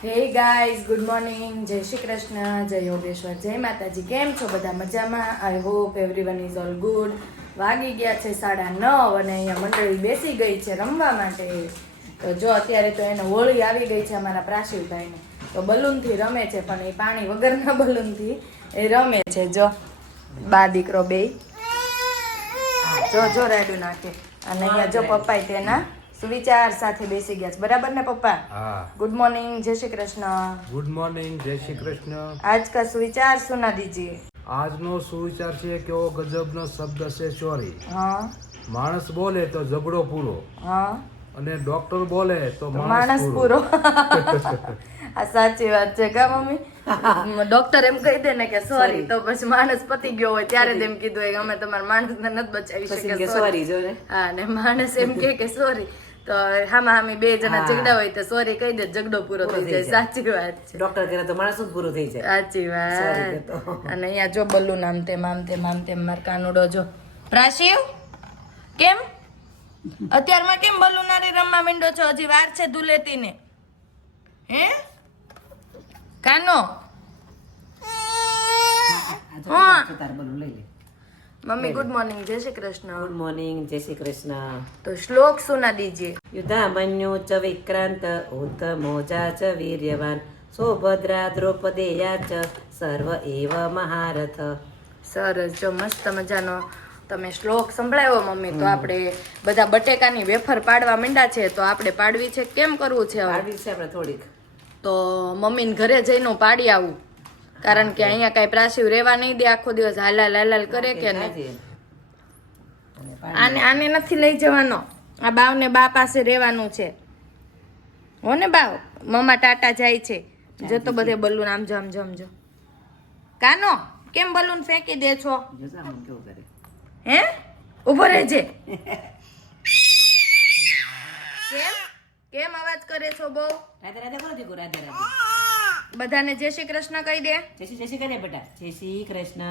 Hey guys, good morning, જય શ્રી કૃષ્ણ, જય યોગેશ્વર, જય માતાજી. કેમ છો બધા? મજામાં? I hope everyone is all good. વાગી ગયા છે 9:30 અને અહીંયા મંડળી બેસી ગઈ છે રમવા માટે. તો જો અત્યારે તો એને હોળી આવી ગઈ છે અમારા પ્રાશિવભાઈને, તો બલૂનથી રમે છે, પણ એ પાણી વગરના બલૂનથી એ રમે છે. જો બા દીકરો બેય જો રાડું નાખે. અને અહીંયા જો પપ્પા તેના સુવિચાર સાથે બેસી ગયા છે. બરાબર ને પપ્પા? हाँ गुड मॉर्निंग, जय श्री कृष्ण. गुड मॉर्निंग जय श्री कृष्ण. आज का सुविचार सुना दीजिए. આજનો સુવિચાર છે કે ઓ ગજબનો શબ્દ છે ચોરી. हाँ માણસ બોલે તો ઝઘડો પૂરો हाँ અને ડોક્ટર બોલે તો માણસ પૂરો. આ સાચી વાત છે કા મમ્મી? ડોક્ટર એમ કહી દે ને કે સોરી, તો પછી માણસ પતી ગયો હોય ત્યારે જ એમ કીધું હોય કે અમે તમારા માણસને નથી બચાવી શકે, સોરી. હા, ને માણસ એમ કે સોરી, તો હામી બે જણા ઝઘડા હોય તો સોરી કહી દે, ઝઘડો પૂરો થઈ જાય. સાચી વાત છે. ડોક્ટર કરે તો માણસ જ પૂરું થઈ જાય. સાચી વાત. અને અહીંયા જો બલ્લુન આમ તેમ માર કાનુડો જો. પ્રાશિવ કેમ અત્યારમાં કેમ બલ્લુનારી રમવા માંડ્યો છો? હજી વાર છે ધુલેતી ને. હે કાનો? હા તાર બોલું લઈ લે. મમ્મી ગુડ મોર્નિંગ, જય શ્રી કૃષ્ણ. ગુડ મોર્નિંગ જય શ્રી કૃષ્ણ. તો શ્લોક સુના દીजिए. યુધામન્યુ ચ વિક્રાંત ઉત્તમોજા ચ વીર્યવાન સુભદ્રા દ્રૌપદેયા ચ સર્વ એવ મહારથ. સરસ, જો મસ્ત મજાનો તમે શ્લોક સંભળાવ્યો મમ્મી. તો આપણે બધા બટેકાની વેફર પાડવા માંડ્યા છે, તો આપણે પાડવી છે, કેમ કરવું છે હવે? પાડવી છે આપણે થોડીક. તો મમ્મીને ઘરે જઈને પાડી આવું, કારણ કે અહીંયા કઈ પ્રાશિવ રહેવા નહીં દે, આખો દિવસ હાલાલ કરે કે નહીં. આને નથી લઈ જવાનો, આ બાવને બા પાસે રહેવાનું છે. હો ને બાવ? મમ્મા ટાટા જાય છે. જો તો બધે બલૂન આમ જો. કાનો કેમ બલૂન ફેંકી દે છો? જોજા આમ કેવું કરે. હે ઉભો રહેજે. કેમ અવાજ કરે છો બહુ? રાધે રાધે કરો દીકુ, રાધે રાધે. બધાને જય શ્રી કૃષ્ણ કહી દે. જય શ્રી કરે બેટા. જય શ્રી કૃષ્ણ.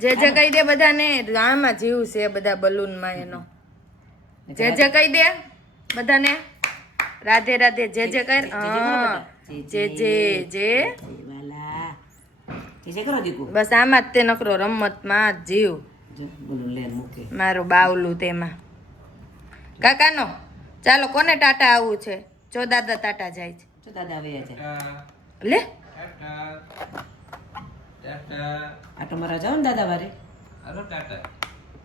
જે કહી દે બધાને. આમાં જીવ છે બધા બલૂનમાં એનો. જે કહી દે બધાને. રાધે રાધે. જે કર. હા જે વાલા જય કરો દીકુ. બસ આમાં જ તે નકરો રમતમાં જ જીવ. જો બોલું લે મૂકે. મારું બાવલું તેમાં. કાકાનો ચાલો કોને ટાટા આવવું છે? જો દાદા ટાટા જાય છે. જો દાદા આવે છે. લે આટો મારા જાવ ને દાદા વારે.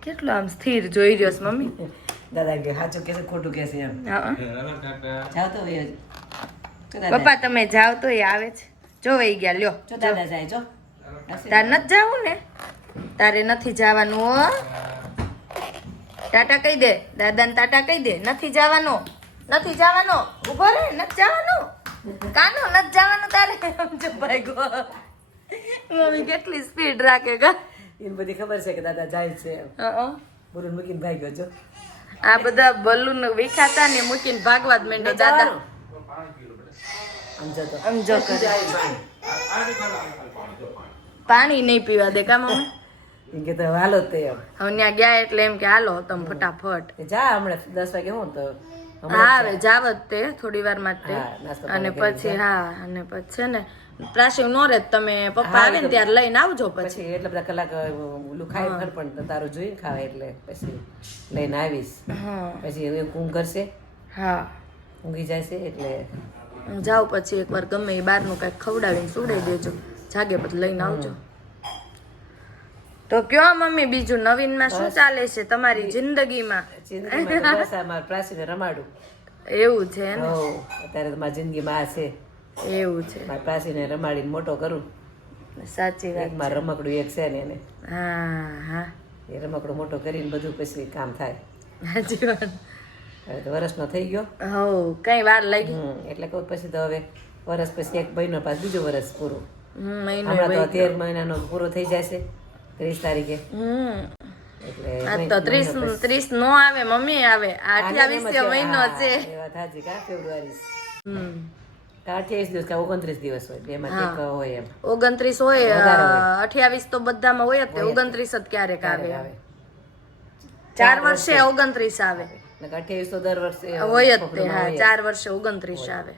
કેટલો આમ સ્થિર જોઈ રહ્યો છે મમ્મી. દાદા કે સાચું કે છે ખોટું કે છે એમ. હા. જાવ તો વહી જો પપ્પા તમે જાવ તો એ આવે છે. જો વહી ગયા લ્યો. જો દાદા જાય જો. તારે નથી જવું ને? તારે નથી જવાનું હો. ટાટા કહી દે, દાદાને ટાટા કહી દે. નથી જવાનું. ઉભો રહે, નથી જવાનું. કાનો નથી જવાનું તારે. સમજો ભાઈ મમ્મી કેટલી સ્પીડ રાખે કા. એને બધી ખબર છે કે દાદા જાય છે એમ. બોલું મૂકીને ભાઈ ગયો જો. આ બધા બલૂન વિખાતા ને મૂકીને ભાગવા જ માંડ્યો દાદા. સમજો પાણી નહીં પીવા દે કા મમ્મી. એમ કે તો હાલો તે એમ. હવે ત્યાં ગયા એટલે એમ કે હાલો તમે ફટાફટ. જા હમણાં 10 વાગે હું તો હા હવે જાવ જ તે થોડી વાર માટે. હા, નાસ્તો અને પાણી પછી અને પછી છે ને પ્રાશિવ નો રે તમે પપ્પા આવે ને ત્યારે લઈને આવજો. પછી પછી એટલા બધા કલાક ઓલું ખાઈ ફર પણ તારું જોઈને ખાવાય એટલે પછી લઈને આવીશ. પછી એ ઊંઘ કરશે. હા ઊંઘી જાય છે એટલે હું જાઉં પછી એકવાર ગમે એ બહારનું કંઈક ખવડાવીને સુડાઈ દેજો. જાગે પછી લઈને આવજો. તો કયો મમ્મી બીજું નવીનમાં શું ચાલે છે તમારી જિંદગીમાં? જિંદગીમાં તો બસ આ મારા પ્રાસીને રમાડું. એવું છે ને? હો અત્યારે તો મારી જિંદગીમાં આ છે. એવું છે. મારા પ્રાસીને રમાડીને મોટો કરું. સાચી વાત. એક મારું રમકડું એક છે ને એને. હા એ રમકડું મોટો કરીને બધું પછી કામ થાય. સાચી વાત. હવે તો વર્ષનો થઈ ગયો. હો કઈ વાર લાગી. એટલે કહું પછી તો હવે વર્ષ પછી એક મહિનો પાછું બીજું વર્ષ પૂરું. મહિનો હમણાં તો 13 મહિનાનો પૂરો થઈ જશે 30 તારીખે. એટલે આ તો 30 નો આવે મમ્મી, આવે 28 મહિનો છે. એ વાત સાચી કા ફેબ્રુઆરી. 28 દિવસ કે 29 દિવસ હોય બેમાં એક હોય એમ. 29 હોય, 28 તો બધામાં હોય જ. 29 જ ક્યારેક આવે. 4 વર્ષે 29 આવે. 28 તો દર વર્ષે હોય જ તે. હા 4 વર્ષે 29 આવે.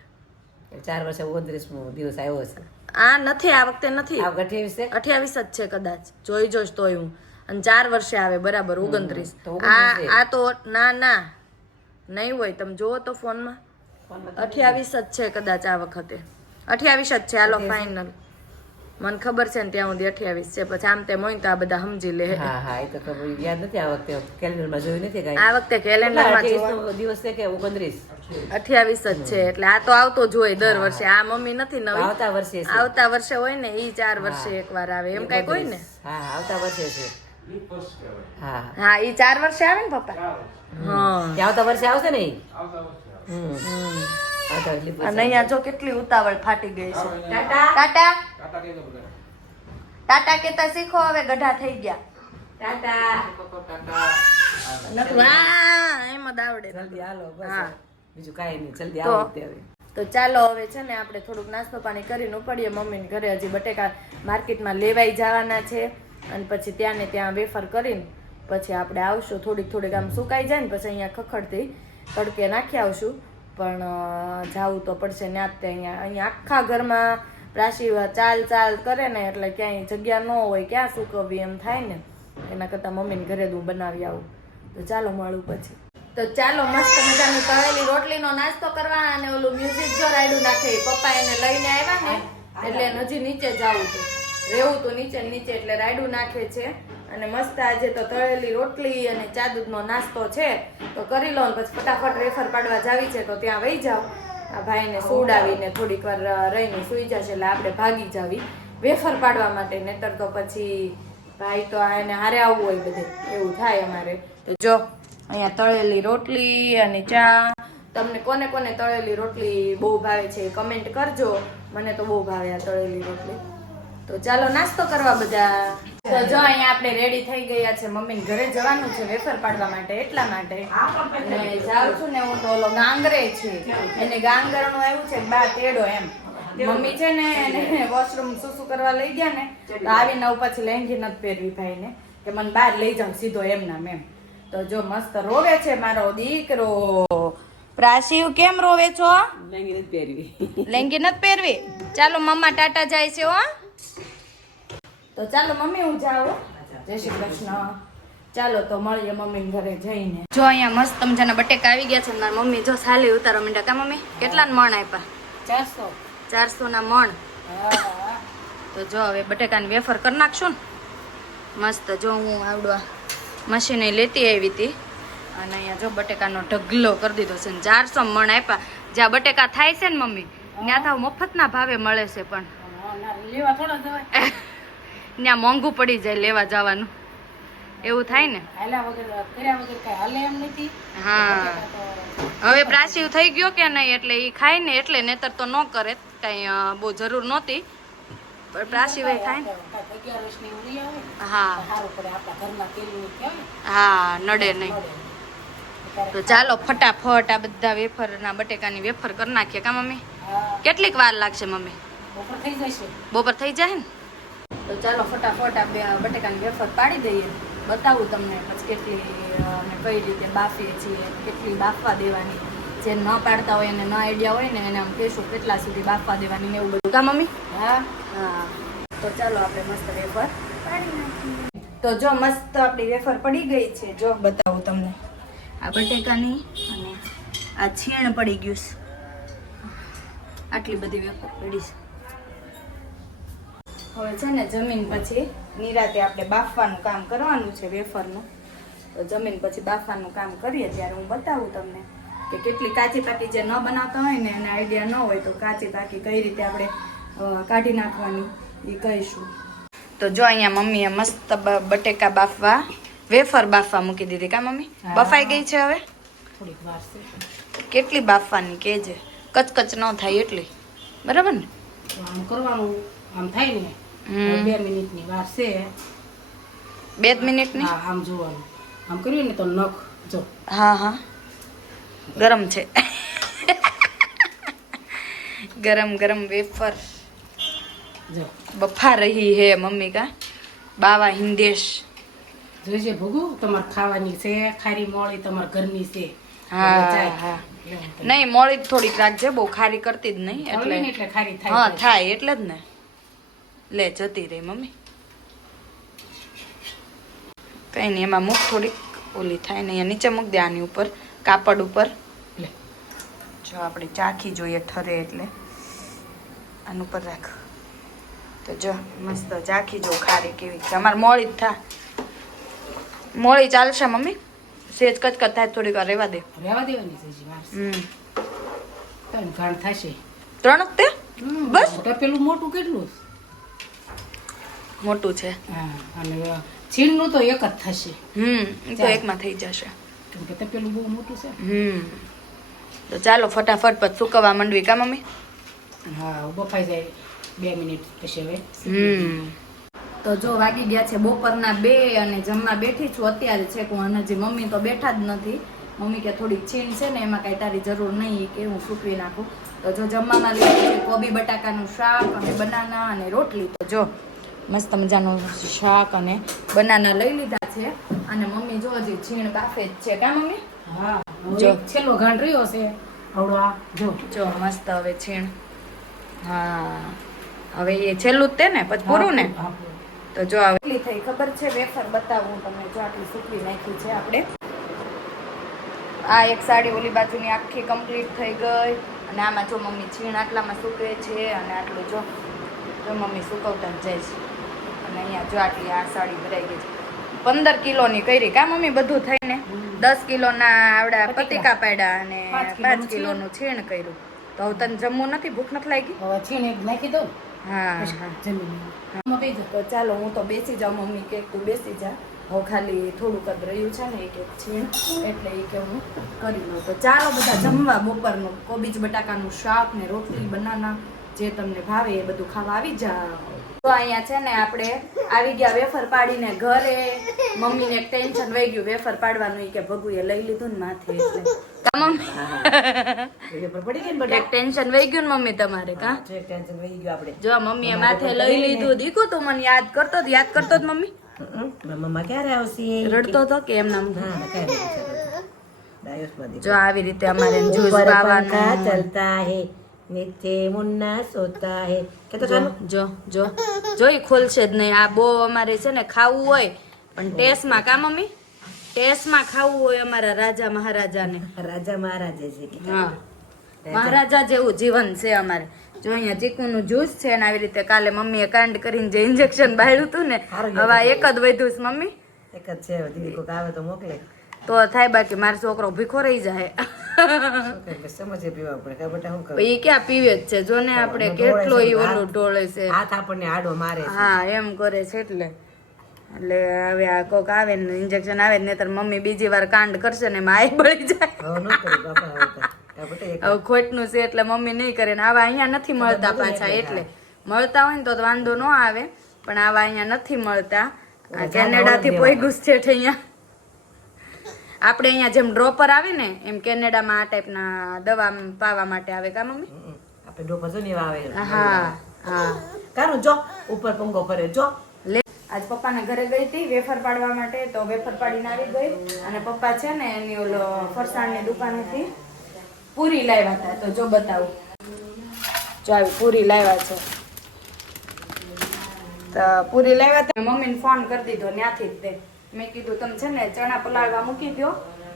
4 વર્ષે 29મો દિવસ આવ્યો છે. આ નથી, આ વખતે નથી, આ 28 છે. 28 જ છે કદાચ, જોઈ જોઈશ તોય હું. અને 4 વર્ષે આવે બરાબર 29. તો આ તો ના નહીં હોય, તમે જુઓ તો ફોનમાં 28 જ છે કદાચ આ વખતે. 28 જ છે, હાલો ફાઇનલ. મને ખબર છે ને ત્યાં સુધી 28 છે, પછી આમ તેમ હોય તો આ બધા સમજી લે. હા એ તો ખબર યાદ નથી. આ વખતે કેલેન્ડરમાં જોયું નથી કઈ. આ વખતે કેલેન્ડરમાં 28 દિવસ છે કે 29? 28 જ છે, એટલે આ તો આવતો જ હોય દર વર્ષે. આ મમ્મી નથી નવી, આવતા વર્ષે છે. આવતા વર્ષે હોય ને, ઈ 4 વર્ષે એકવાર આવે એમ કઈક હોય ને. હા આવતા વર્ષે છે. હા હા, ઈ 4 વર્ષે આવે ને પપ્પા. હા, આવતા વર્ષે આવશે ને ઈ. અને અહીંયા જો કેટલી ઉતાવળ ફાટી ગઈ છે. ટાટા ટાટા કેતા શીખો, હવે ગઢા થઈ ગયા. એમ જ આવડે. જલ્દી હાલો બસ. હા. બીજું કાંઈ નહીં, જલ્દી તો- આવો ત્યારે. તો ચાલો હવે છે ને આપણે થોડુંક નાસ્તો પાણી કરીને ઉપડીએ મમ્મીને ઘરે. હજી બટેકા માર્કેટમાં લેવાઈ જવાના છે, અને પછી ત્યાં ને ત્યાં વેફર કરીને પછી આપણે આવશું. થોડીક આમ સુકાઈ જાય ને પછી અહીંયા ખખડથી તડકે નાખી આવશું. પણ જાવું તો પડશે ને. અહીંયા આખા ઘરમાં પ્રાસી ચાલ કરે ને એટલે ક્યાંય જગ્યા ન હોય, ક્યાં સૂકવવી એમ થાય ને. એના કરતાં મમ્મીને ઘરે હું બનાવી આવું. તો ચાલો મળું પછી. તો ચાલો મસ્ત મજાની તળેલી રોટલીનો નાસ્તો કરવા. અને ઓલું મ્યુઝિક જો રાયડું નાખે, પપ્પા એને લઈને આવ્યા ને એટલે હજી નીચે જવું હતું, રહેવું તો નીચે એટલે રાયડું નાખે છે. અને મસ્ત આજે તો તળેલી રોટલી અને ચા દૂધનો નાસ્તો છે તો કરી લો, ને પછી ફટાફટ વેફર પાડવા જાવી છે તો ત્યાં વહી જાવ. આ ભાઈને સુવડાવીને થોડીક વાર રહીને સુઈ જશે એટલે આપણે ભાગી જાવી વેફર પાડવા માટે. નહીતર તો પછી ભાઈ તો એને હારે આવવું હોય બધે, એવું થાય અમારે. તો જો અહીંયા તળેલી રોટલી અને ચા. તમને કોને કોને તળેલી રોટલી બહુ ભાવે છે કમેન્ટ કરજો. મને તો બહુ ભાવે આ તળેલી રોટલી. તો ચાલો નાસ્તો કરવા બધા. તો જો અહીંયા આપણે રેડી થઈ ગયા છે, મમ્મીને ઘરે જવાનું છે વેફર પાડવા માટે, એટલા માટે. અને જાઉં છું ને હું તો ઓલો ગાંગરે છે, એને ગાંગરનું આવ્યું છે બા તેડો એમ. મમ્મી છે ને એને વોશરૂમ સુસુ કરવા લઈ ગયા ને તો આવીને પછી લેંગી નથી પહેરવી ભાઈને, કે મને બહાર લઈ જાઉં સીધો એમના મેમ. તો જો મસ્ત રોવે છે મારો દીકરો. પ્રાશિવ કેમ રોવે છો? લેંગી નથી પહેરવી. લેંગી નથી પહેરવી? ચાલો મમ્મા ટાટા જાય છે હો. તો ચાલો મમ્મી હું જાઉં. જય શ્રી કૃષ્ણ. ચાલો તો મળીએ મમ્મી ઘરે જઈને. જો અહીંયા મસ્ત મજાના બટેકા આવી ગયા છે. મારી મમ્મી જો સાલી ઉતારો મીંડા. કા મમ્મી કેટલા મણ આપ્યા? 400 ના મણ. તો જો હવે બટેકાની વેફર કરી નાખશું ને મસ્ત. જો હું આવડવા મશીને લેતી આવી હતી અને અહીંયા જો બટેકાનો ઢગલો કરી દીધો છે. 400 મણ આપ્યા. જ્યાં બટેકા થાય છે ને મમ્મી ત્યાં તો મફતના ભાવે મળે છે, પણ ત્યાં મોંઘું પડી જાય લેવા જવાનું, એવું થાય ને. હા, હવે પ્રાસીવ થઈ ગયો કે નહીં એટલે એ ખાય ને એટલે, નહીતર તો ન કરે, કઈ બહુ જરૂર નહોતી. પણ પ્રાસીવ થાય ને. હા હા, નડે નહીં. તો ચાલો ફટાફટ આ બધા વેફરના બટેકાની વેફર કરી નાખીએ. કા મમ્મી કેટલીક વાર લાગશે મમ્મી? બપોર થઈ જાય ને. તો ચાલો ફટાફટ આ બટેકાની વેફર પાડી દઈએ. બતાવું તમને પછી કેટલી અને કઈ રીતે બાફીએ છીએ, કેટલી બાફવા દેવાની. જે ન પાડતા હોય એને ન આઈડિયા હોય ને એને આમ કહેશું કેટલા સુધી બાફવા દેવાની ને એવું બધું. કા મમ્મી? હા હા. તો ચાલો આપણે મસ્ત વેફર પાડી નાખીએ. તો જો મસ્ત આપણી વેફર પડી ગઈ છે. જો બતાવું તમને આ બટેકાની, અને આ છીણ પડી ગયું છે. આટલી બધી વેફર પડી છે. હવે છે ને જમીન પછી નિરાતે આપણે બાફવાનું કામ કરવાનું છે વેફરનું. તો જમીન પછી બાફવાનું કામ કરીએ ત્યારે હું બતાવું તમને કે કેટલી કાચી પાકી જે ન બનાવતા હોય ને એને આઈડિયા ન હોય તો કાચી પાકી કઈ રીતે આપણે કાઢી નાખવાની એ કહીશું. તો જો અહીંયા મમ્મીએ મસ્ત બટેકા બાફવા, વેફર બાફવા મૂકી દીધી. કા મમ્મી બફાઈ ગઈ છે? હવે થોડીક વાર છે. કેટલી બાફવાની કેજે, કચકચ ન થાય એટલી, બરાબર ને? આમ કરવાનું, આમ થાય ને 2 મિનિટની વાર છે. 2 મિનિટની? હા, આમ જોવાનું, આમ કર્યું ને તો નખ જો. હા હા, ગરમ છે. ગરમ ગરમ વેફર જો બફા રહી હે મમ્મી. કા બાવા હિંદેશ જોઈશે ભોગું તમારે ખાવાની છે, ખારી મોળી તમારા ઘરની છે. હા હા, નહીં મોળી જ થોડીક રાખજે, બહુ ખારી કરતી જ નહીં એટલે એટલે ખારી હા થાય એટલે જ ને. લે જતી રહી મમ્મી, કઈ નહીં એમાં મૂક થોડીક ઓલી થાય ને, અહીંયા નીચે મૂક દે આની ઉપર કાપડ ઉપર. લે. જો આપણે ચાખી જોઈએ ઠરે એટલે આનું ઉપર રાખ. તો જો મસ્ત ચાખી જો ખારી કેવી છે. અમારે મોળી જ થા, મોળી ચાલશે મમ્મી, સેજ કચકચ થાય થોડીક વાર રહેવા દે. રહેવા દેવાની છે હજી વાર. ત્રણ ઘાણ થશે. 3 જ તે બસ? પેલું મોટું કેટલું મોટું છે. હા, અને છીણનું તો એક જ થશે. ઈ તો એકમાં થઈ જશે. કેમ કે તપેલું બહુ મોટું છે. તો ચાલો ફટાફટ પછી સુકવવા માંડવી કા મમ્મી? હા, બફાઈ જાય 2 મિનિટ પછી હવે. તો જો વાગી ગયા છે બપોરના 2 અને જમવા બેઠી છું અત્યારે છે હું, હજી મમ્મી તો બેઠા જ નથી. મમ્મી કે થોડીક છીણ છે ને એમાં કાંઈ તારી જરૂર નહીં કે હું સૂકવી નાખું. તો જો જમવામાં લીધું છે કોબી બટાકાનું શાક અને બનાના અને રોટલી. તો જો મસ્ત મજાનું શાક અને બનાના લઈ લીધા છે અને મમ્મી જો હજી છીણ બાફે જ છે કા મમ્મી? હા, જો. જો છેલ્લો ઘાણ રહ્યો છે આવડો જો મસ્ત હવે છીણ. હા હવે એ છેલ્લું જ તે ને પછી પૂરું ને? તો જો હવે કેટલી થઈ ખબર છે વેફર બતાવું તમને. જો આટલી સૂકવી નાખી છે આપણે. આ એક સાડી ઓલી બાજુની આખી કમ્પ્લીટ થઈ ગઈ અને આમાં જો મમ્મી છીણ આટલામાં સૂકવે છે અને આટલું જો મમ્મી સુકવતા જ જાય છે. અને અહીંયા જો આટલી આ સાડી ભરાઈ ગઈ છે. 15 કિલોની કરી કા મમ્મી બધું થઈને? 10 કિલોના આવડા પતિકા પાડ્યા અને 5 કિલોનું છીણ કર્યું. તો હવે તને જમવું નથી? ભૂખ નથી લાગી? હવે છીણ એક નાખી દઉં. હા તો ચાલો હું તો બેસી જાઉં. મમ્મી કે તું બેસી જા, હવે ખાલી થોડુંક જ રહ્યું છે ને એક છીણ એટલે એ કે હું કરી લઉં. તો ચાલો બધા જમવા બપોરનું કોબીજ બટાકાનું શાક ને રોટલી બનાના જે તમને ભાવે એ બધું ખાવા આવી જાઓ. તો અહીંયા છે ને આપણે આવી ગયા વેફર પાડીને ઘરે. મમ્મીને એક ટેન્શન વહી ગયું વેફર પાડવાનું, ઈ કે ભગુએ લઈ લીધું ને માથે એટલે એક ટેન્શન વહી ગયું ને મમ્મી તમારે કા? ટેન્શન વહી ગયું આપણે. જો મમ્મીએ માથે લઈ લીધું. દીકુ તું મને યાદ કરતો જ મમ્મી? મમ્મા ક્યારે આવશે? રડતો તો કે એમ નામ? હા, ક્યારે આવશે? જો આવી રીતે અમારે જ્યુસ પાવાનું ચલતા હે, નીચે મુન્ના સોતા હે. કે તો જો જોઈ ખોલશે જ નહીં. આ બહુ અમારે છે ને ખાવું હોય પણ ટેસ્ટમાં કા મમ્મી? ટેસ્ટમાં ખાવું હોય અમારા રાજા મહારાજાને. રાજા મહારાજા છે. હા, મહારાજા જેવું જીવન છે અમારે. જો અહીંયા ચીકુનું જ્યુસ છે અને આવી રીતે કાલે મમ્મીએ કાંડ કરીને જે ઇન્જેક્શન બાળ્યું હતું ને હવે એક જ વધ્યું છે મમ્મી. એક જ છે, દીદી કોક આવે તો મોકલે તો થાય, બાકી મારો છોકરો ભીખો રહી જાય. સમજે પીવા પડે કે બેટા શું કરું? ઈ ક્યાં પીવે જ છે જો ને આપણે કેટલો ઈ ઓલું ઢોળે છે. હાથ આપણને આડો મારે છે. હા એમ કરે છે એટલે હવે આ કોક આવે ને ઇન્જેક્શન આવે ને નહીતર મમ્મી બીજી વાર કાંડ કરશે ને એમાં આઈ બળી જાય. હવે ન કરી બાપા, હવે ખોટનું છે એટલે મમ્મી નહીં કરે ને. આવા અહીંયા નથી મળતા પાછા, એટલે મળતા હોય ને તો વાંધો ન આવે પણ આવા અહીંયા નથી મળતા. આ કેનેડા થી પોઈગુસ છે અહીંયા. આપણે અહીંયા જેમ ડ્રોપર આવે ને એમ કેનેડામાં આ ટાઈપના દવા પાવા માટે આવે કા મમ્મી? આપણે ડોપર જો ને આવે. હા હા કારું જો ઉપર પંગો કરે જો. આજ પપ્પાના ઘરે ગઈ હતી વેફર પાડવા માટે, તો વેફર પાડીને આવી ગઈ અને પપ્પા છે ને એની ઓલો ફરસાણની દુકાનેથી પૂરી લાવ્યા હતા. તો જો બતાવું, જો આવી પૂરી લાવ્યા છે. તો પૂરી લાવ્યા હતા, મમ્મીને ફોન કરી દીધો ત્યાંથી જ તે. મેં કીધું તમે છે ને ચણા પલાળવા મૂકી દો,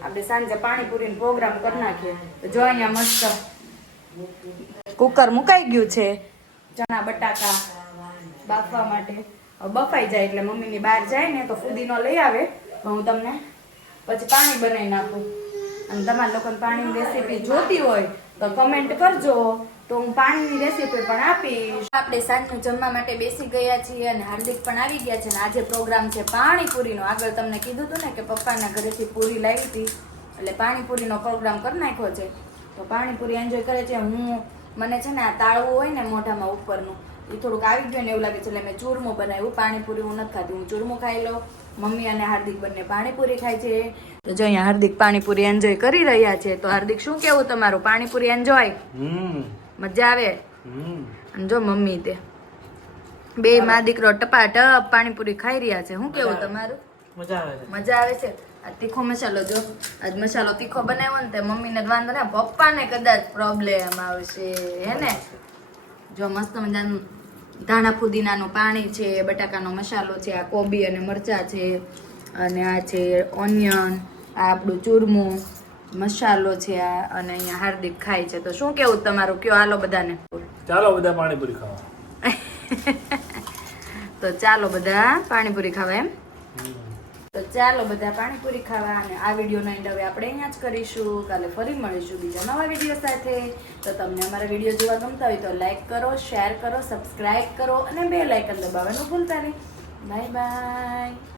આપણે સાંજે પાણીપુરીનો પ્રોગ્રામ કરી નાખીએ. તો જો અહીંયા મસ્ત કુકર મુકાઈ ગયું છે ચણા બટાકા બાફવા માટે. બફાઈ જાય એટલે મમ્મીની બહાર જાય ને તો ફુદીનો લઈ આવે તો હું તમને પછી પાણી બનાવી નાખું. અને તમારા લોકોને પાણીની રેસીપી જોતી હોય તો કમેન્ટ કરજો, તો હું પાણીની રેસીપી પણ આપીશ. આપણે સાંજનું જમવા માટે બેસી ગયા છીએ અને હાર્દિક પણ આવી ગયા છે. અને આજે પ્રોગ્રામ છે પાણીપુરીનો. આગળ તમને કીધું હતું ને કે પપ્પાના ઘરેથી પૂરી લાવી હતી એટલે પાણીપુરીનો પ્રોગ્રામ કરી નાખ્યો છે. તો પાણીપુરી એન્જોય કરે છે. મને છે ને આ તાળવું હોય ને મોઢામાં ઉપરનું એ થોડુંક આવી ગયું ને એવું લાગે છે એટલે મેં ચૂરમું બનાવ્યું. પાણીપુરી હું નથી ખાતી, હું ચૂરમું ખાઈ લઉં. મમ્મી અને હાર્દિક બંને પાણીપુરી ખાય છે. તો જો અહીંયા હાર્દિક પાણીપુરી એન્જોય કરી રહ્યા છે. તો હાર્દિક શું કેવું તમારું? પાણીપુરી એન્જોય? મજા આવે? અને જો મમ્મી તે બે માં દીકરો ટપાટપ પાણીપુરી ખાઈ રહ્યા છે. શું કેવું તમારું? મજા આવે છે. મજા આવે છે. આ તીખો મસાલો જો આજ મસાલો તીખો બનાવ્યો ને તે મમ્મીને જ વાંધો ને પપ્પાને કદાચ પ્રોબ્લેમ આવશે હે ને જો મસ્ત મજાનું ધાણા ફુદીનાનું પાણી છે, બટાકાનો મસાલો છે, આ કોબી અને મરચાં છે, અને આ છે ઓનિયન, આ આપણું ચૂરમું મસાલો છે આ, અને અહીંયા હાર્દિક ખાય છે. તો શું કેવું તમારું, કયો હાલો બધાને. ચાલો બધા પાણીપુરી ખાવા. તો ચાલો બધા પાણીપુરી ખાવા એમ. તો ચાલો બધા પાણીપુરી ખાવા, અને આ વિડીયોનો એન્ડ હવે આપણે અહીંયા જ કરીશું. કાલે ફરી મળીશું બીજા નવા વિડીયો સાથે. તો તમને અમારા વિડીયો જોવા ગમતા હોય તો લાઈક કરો, શેર કરો, સબસ્ક્રાઇબ કરો અને બેલ આઇકન દબાવવાનું ભૂલતા નહીં. Bye bye.